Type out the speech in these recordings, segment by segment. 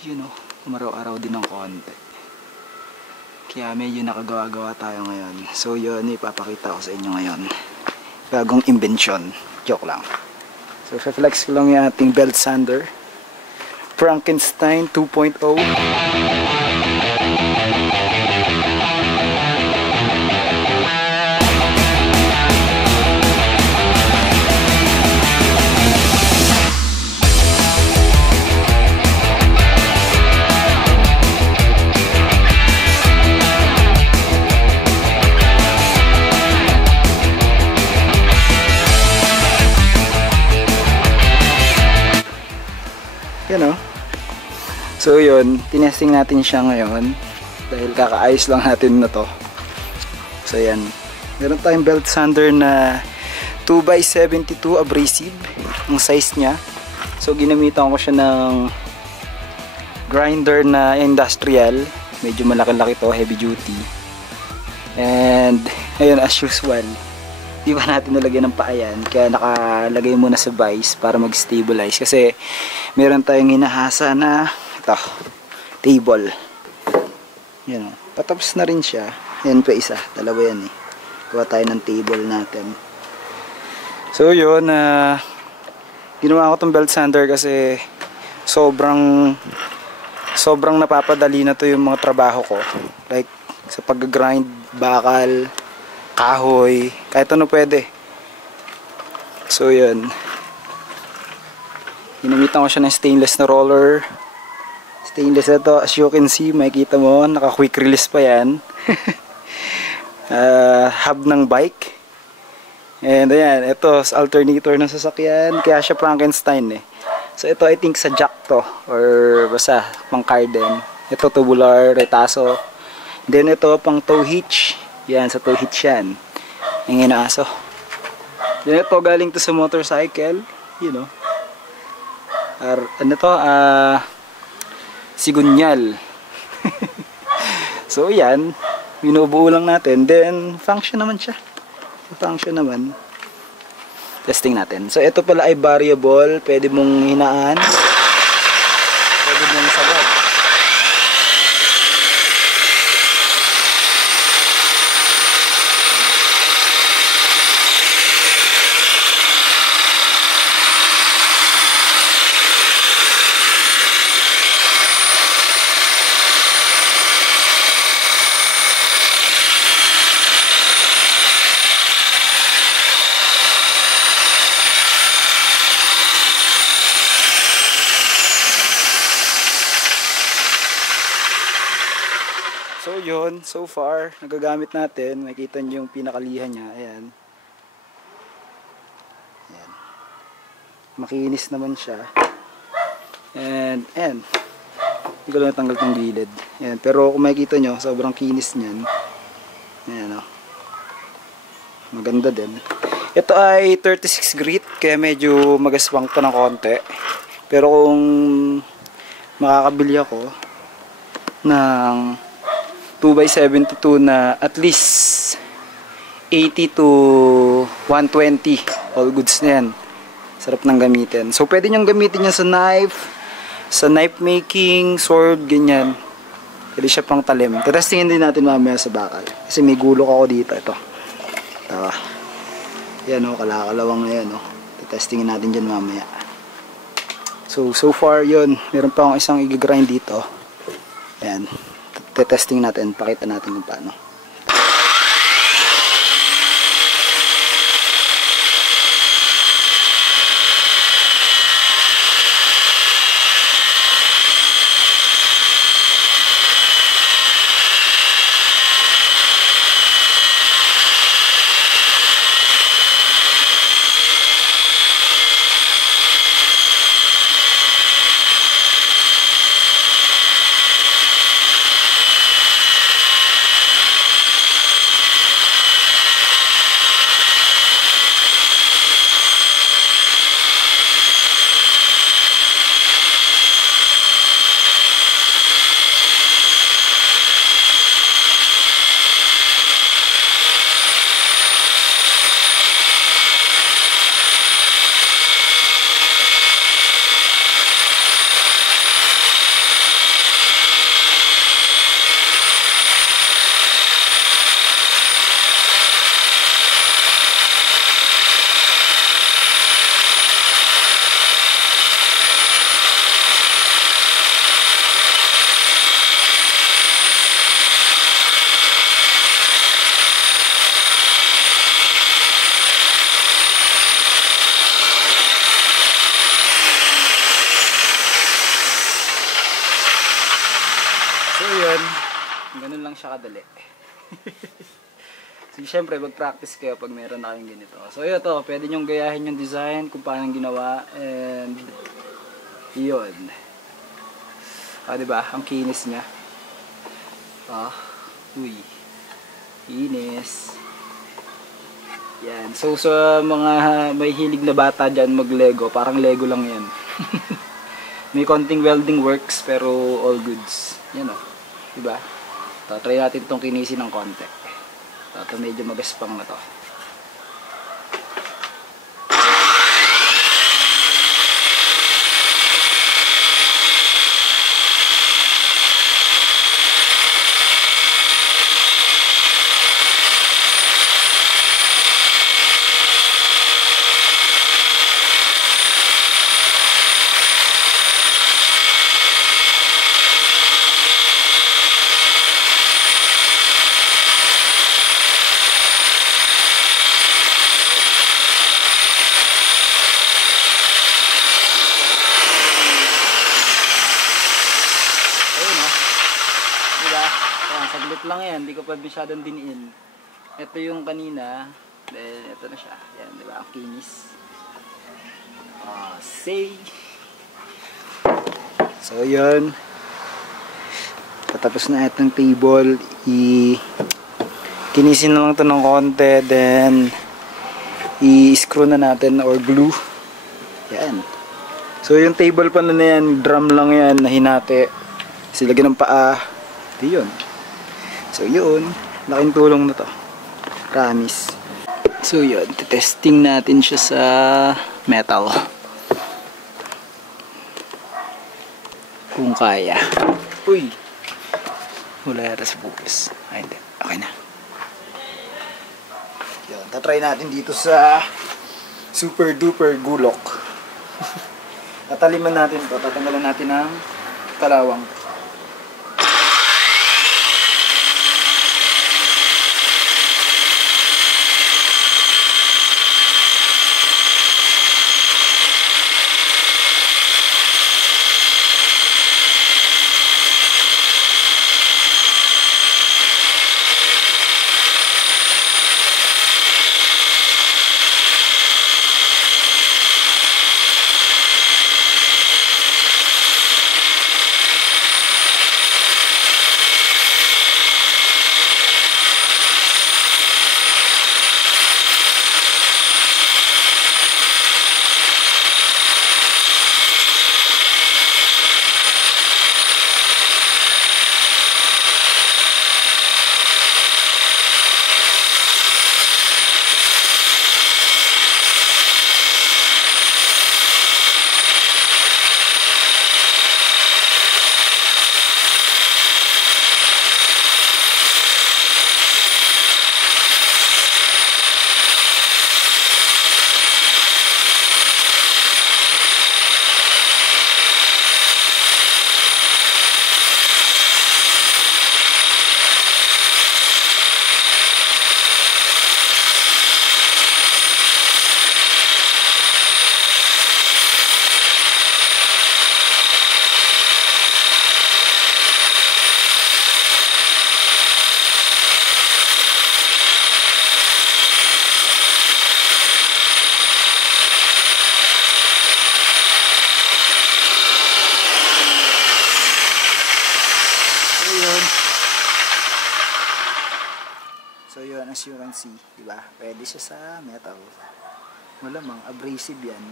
you know, umaraw-araw din ng konti. Kaya medyo nakagawa-gawa tayo ngayon. So yun, ipapakita ko sa inyo ngayon. Bagong invention. Joke lang. So flex ko lang yung ating belt sander. Frankenstein 2.0. Yan o. So yun, tinesting natin siya ngayon dahil kakaayos lang natin na to. So yan, meron tayong belt sander na 2x72 abrasive ang size niya. So ginamitan ko siya ng grinder na industrial, medyo malaki-laki to, heavy duty. And ayun, as usual, di ba natin nalagyan ng paayan, kaya nakalagay muna sa vise para mag-stabilize kasi meron tayong hinahasa na ito, table. Yan o, patapos na rin siya. Yan pa isa, dalawa yan eh. Gawa tayo ng table natin. So yun, ginawa ko tong belt sander kasi sobrang napapadali na to yung mga trabaho ko, like sa pag-grind bakal, kahoy, kahit ano pwede. So yun, ginamitan ko siya ng stainless na roller. Stainless na to, as you can see, makikita mo, naka quick release pa yan. Hub ng bike. And ayan, ito alternator ng sasakyan, kaya siya Frankenstein eh. So ito I think sa jack to, or basta pang car din. Ito tubular, retaso. Then ito pang tow hitch. Yan, sa tow hitch yan. Ang inaaso. Then ito galing to sa motorcycle, you know. Ano to, sigunyal. So yan, binubuo lang natin. Then function naman siya. Function naman. Testing natin. So ito pala ay variable, pwede mong hinaan, pwede mong sagad. So yun, so far, nagagamit natin. Makikita nyo yung pinakalihan niya. Ayan. Ayan. Makinis naman siya. And, ayan. Hindi ko lang natanggal itong gilid. Ayan. Pero kung makikita nyo, sobrang kinis niyan. Ayan o. Maganda din. Ito ay 36 grit, kaya medyo magaswang pa ng konti. Pero kung makakabili ako ng 2x72 na at least 80 to 120, all goods na yan. Sarap nang gamitin. So pwede nyong gamitin yan sa knife making, sword, ganyan. Pwede siya pang talim. Testingin din natin mamaya sa bakal kasi may gulok ako dito. Ito tawa. Yan o, kalakalawang na yan o. Testingin natin dyan mamaya. So far yun, meron pa akong isang i-grind dito. Ayan, testing natin, pakita natin kung paano. yun, ganun lang siya kadali. So, syempre, mag-practice kayo pag meron na kayong ganito. So, yun to, pwede nyong gayahin yung design kung paano ginawa, and yun. Diba? Ang kinis niya. Uy. Kinis. Yan. So, sa mga may hilig na bata dyan mag-Lego, parang Lego lang yan. May konting welding works, pero all goods. Yan o. Diba? Try natin itong kinisin ng konti. Ito medyo magaspang na to. Saglit lang yan, hindi ko pa masyadong diniin. Ito yung kanina, then ito na siya. Yan, di ba? Ang kinis. Say. So, yun. Patapos na itong table. Kinisin na lang ito ng konti, then i-screw na natin or glue. Yan. So, yung table pala na yan, drum lang yan, na hinati. Silagyan ng paa. Ito yun. So yun, laking tulong na to. Promise. So yun, testing natin siya sa metal. Kung kaya. Uy! Wala yata sa bukas. Ay hindi, okay na. Yun, tatry natin dito sa super duper gulok. Tataliman natin to, tatanggalan natin ng kalawang. So yun, as you can see, diba? Pwede siya sa metal. Malamang, abrasive yan.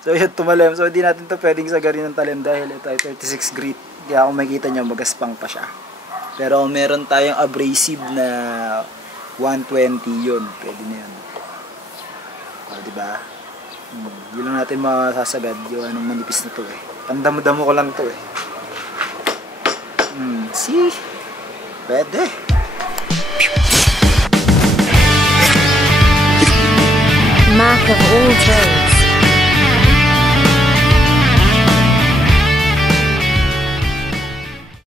So yun, tumalem. So hindi natin to pwedeng sagarin ng talem dahil ito ay 36 grit. Kaya kung makikita nyo, magaspang pa siya. Pero meron tayong abrasive na 120 yun. Pwede na yun. O, diba? Yun lang natin masasagad yung anong manipis na to eh. Pandamo-damo ko lang to eh. See? Pwede. Mac of all trades.